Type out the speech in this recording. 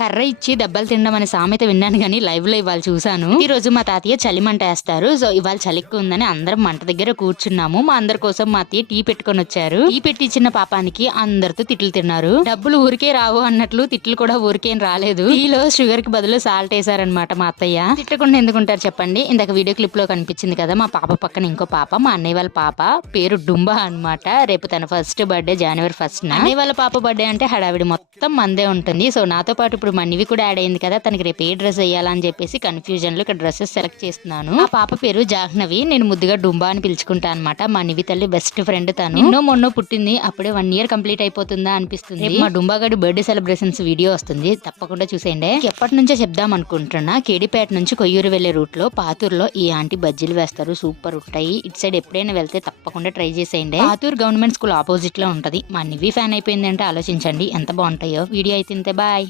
కర్ర ఇచ్చి దెబ్బలు తినడం అనే సామెత విన్నాను కానీ లైవ్ లో ఇవాళ చూసాను. ఈ రోజు మా తాతయ్య చలి మంట వేస్తారు. సో ఇవాళ చలికి ఉందని అందరం మంట దగ్గర కూర్చున్నాము. మా అందరి కోసం మా అత్తయ్య టీ పెట్టుకొని వచ్చారు. టీ పెట్టి ఇచ్చిన పాపానికి అందరితో తిట్లు తిన్నారు. డబ్బులు ఊరికే రావు అన్నట్లు తిట్లు కూడా ఊరికేం రాలేదు. టీలో షుగర్ కి బదులు సాల్ట్ వేసారనమాట మా అత్తయ్య. తిట్టకుండా ఎందుకుంటారు చెప్పండి. ఇందాక వీడియో క్లిప్ లో కనిపించింది కదా మా పాప పక్కన ఇంకో పాప, మా అన్నయ్య వాళ్ళ పాప, పేరు డుంబా అన్నమాట. రేపు తన ఫస్ట్ బర్త్డే జనవరి 1st. అన్నయ్య వాళ్ళ పాప బర్త్డే అంటే హడావిడి మొత్తం మందే ఉంటుంది. సో నాతో పాటు ఇప్పుడు మన్నివి కూడా యాడ్ అయింది కదా, తనకి రేపు ఏ డ్రెస్ వేయాలని చెప్పేసి కన్ఫ్యూజన్ లో ఇక్కడ డ్రెస్సెస్ సెలెక్ట్ చేస్తున్నాను. ఆ పాప పేరు జాహ్నవి, నేను ముద్దుగా డుంబా అని పిలుచుకుంటా అనమాట. మా నివి తల్లి బెస్ట్ ఫ్రెండ్ తను. నిన్నో మొన్నో పుట్టింది, అప్పుడే 1 year కంప్లీట్ అయిపోతుందా అనిపిస్తుంది. రేపు మా డుంబా గడి బర్త్డే సెలబ్రేషన్స్ వీడియో వస్తుంది, తప్పకుండా చూసేయండి. ఎప్పటి నుంచో చెప్దాం అనుకుంటున్నా, కేడిపేట నుంచి కొయ్యూరు వెళ్లే రూట్ లో పాతూరులో ఈ ఆంటీ బజ్జీలు వేస్తారు, సూపర్ ఉంటాయి. ఇటు సైడ్ ఎప్పుడైనా వెళ్తే తప్పకుండా ట్రై చేసేయండి. పాతూరు గవర్నమెంట్ స్కూల్ ఆపోజిట్ లో ఉంటది. మా నివి ఫ్యాన్ అయిపోయిందంటే ఆలోచించండి ఎంత బాగుంటాయో. వీడియో అయితే ఇంతే, బాయ్.